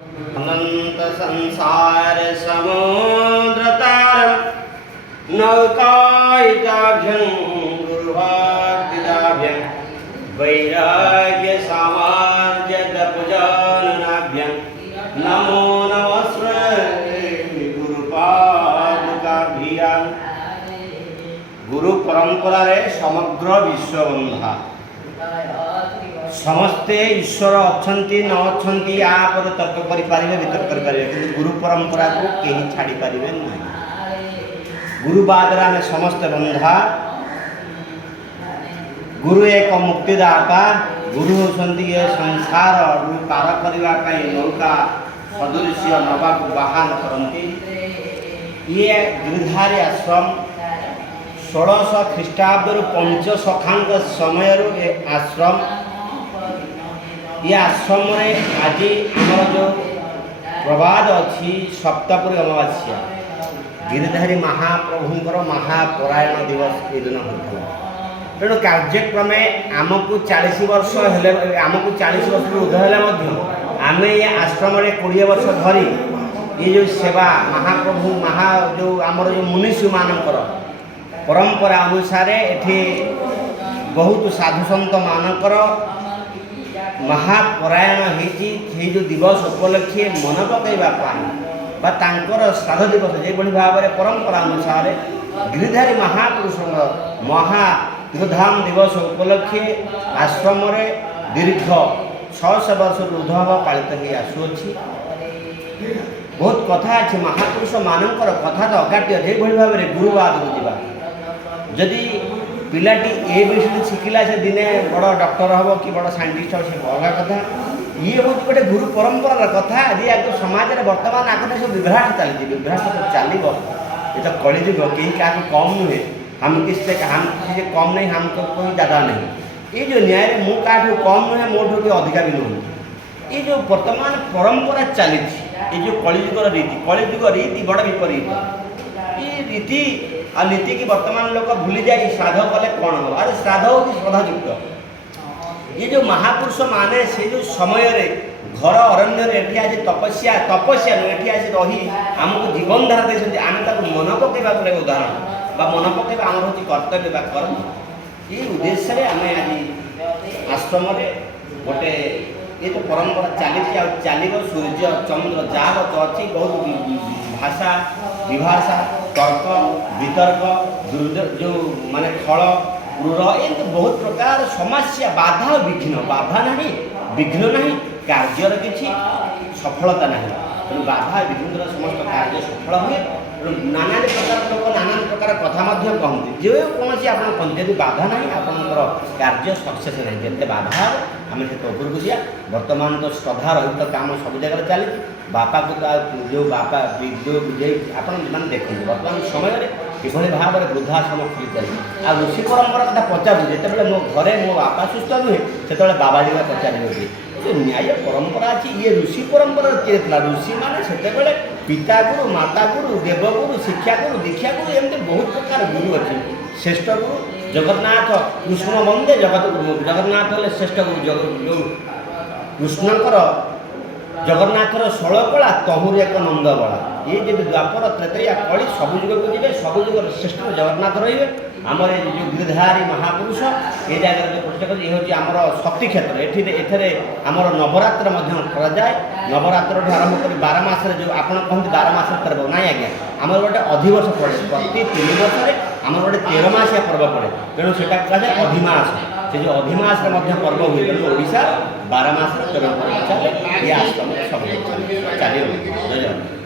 अनंत संसार समुद्र तारम नौकायिताभ्यं गुरुभक्तिदाभ्यं वैराग्य सामार्य तपजाननाभ्यं नमो नमस्ते गुरुपादुकाभ्यां। गुरु परंपरा रे समग्र विश्व बंधा समस्ते ईश्वर अच्छी न अच्छी यापर तर्क करें वितर्क करें कि गुरु परंपरा को कहीं छाड़ी पारे ना। गुरुवाद आम समस्ते बंधा। गुरु एक मुक्तिदाता। गुरु होती ये संसार पार करने नौका सदृश नवा को बाहन करती। ये गिरिधारी आश्रम 1600 ख्रीष्टाब्द पंच सखांक समय आश्रम ये आश्रम में आज आमर जो प्रवाद अच्छी सप्तपुरी अमावास्या गिरिधारी महाप्रभुंर महापरायण दिवस ये दिन होता। तेणु कार्यक्रमे आमको 40 वर्ष हेले आमको 40 वर्ष ऊर्ध्व आम ये आश्रम 20 वर्ष धरी ये जो सेवा महाप्रभु जो आमर जो मुनिषी मानकर परंपरा अनुसार एठी बहुत साधु सन्त मानकर महापरायण हो जो दिवस उपलक्षे मन पकड़ श्राद्ध दिवस जो भाव में परंपरा अनुसार गिरिधारी महापुरुष महातीर्थधाम दिवस उपलक्षे आश्रम दीर्घ 600 वर्ष ऊर्ध्व पालित हो आसुअछि। बहुत कथा अच्छे महापुरुष मानकर कथा तो अकाट्य जो भाव में गुरुवाद को जावा जदि पिलाटी ए विषय शिखला से दिने बड़ डॉक्टर हम कि बड़ साइंटिस्ट हम से अलग कथा। ये हूँ गोटे गुरु परंपरार कथा। यदि आज समाज में बर्तमान आगे सब विभ्राट चलती विभ्राट तो चलो ये तो कलिजुग कहीं क्या कम नुहे हम किसी से कम नहीं हमको कोई ज़्यादा नहीं। ये जो न्याय मु क्या कम नुहे मोठू कि अधिका भी नुह। ये जो वर्तमान परंपरा चली ये जो कलिजुगर रीति बड़ विपरीत ये रीति आ नीति की वर्तमान लोग भूली जाए श्राद्ध कले कौन हम। अरे श्राद्ध हो कि श्रद्धायुक्त ये जो महापुरुष माने से जो समय घर अरण्य एटी आज तपस्या तपस्या नुह एटी आज रही आमको जीवन धारा देखते आम मन पकड़ा पड़े उदाहरण मन पकड़ा आम हूँ कर्तव्य कर्म। ये उद्देश्य आम आज आश्रम गोटे ये तो परंपरा चली चलो सूर्य चंद्र जहाँ अच्छी बहुत भाषा विभाषा तर्क वितर्क जो माने फल क्रूर ये बहुत प्रकार समस्या बाधा ना विघ्न ना कार्यर किसी सफलता ना। तेणु बाधा विघ्न समस्त कार्य सफल हुए। नाना प्रकार लोक नाना प्रकार कथा कहते जो कौन आप कहते बाधा ना आपंकर कार्य सक्सेस ना जिते बाधा आम से उपरको दिया। बर्तमान तो श्रद्धा रहित काम सब जगह चली बापा को जो बापा जो आप देखते बर्तमान समय किभली भाव में वृद्धाश्रम खुली चली आ ऋषि परंपरा कथा पचारू जिते मो घरे मो बापा सुस्थ नुहे से बाबाजी का पचारे जो न्याय परंपरा अच्छी ये ऋषि परंपरा किए ऋषि माने से पिता गुरु माता गुरु देवगुरु शिक्षा गुरु दीक्षा गुरु एमती बहुत प्रकार गुरु अच्छे। श्रेष्ठ गुरु जगन्नाथ कृष्ण वंदे जगत गुरु जगन्नाथ हेल्ले श्रेष्ठ गुरु जो कृष्णकर जगन्नाथर 16 कला तहुर एक नंद बला ये जब द्वापर त्रेतया कली सब जुग को जी सब जुग श्रेष्ठ जगन्नाथ रे आमर जो गिरिधारी महापुरुष ये जगह जो प्रतिष्ठा कर ये हूँ आमर शक्ति क्षेत्र एठे आमर नवरात्र कराए। नवरात्र आरंभ कर 12 मास जो आप कहते 12 मास पर्व ना आज्ञा आमर गोटे अधिवर्ष पड़े प्रति 3 वर्ष आमर गोटे 13 मासिया पर्व पड़े। तेणु से कहुए अधिमास से जो अधिमास पर्व हुए तेणु ओडिशा 12 मास 13 पर्व चले ये आश्रम सब चलिए।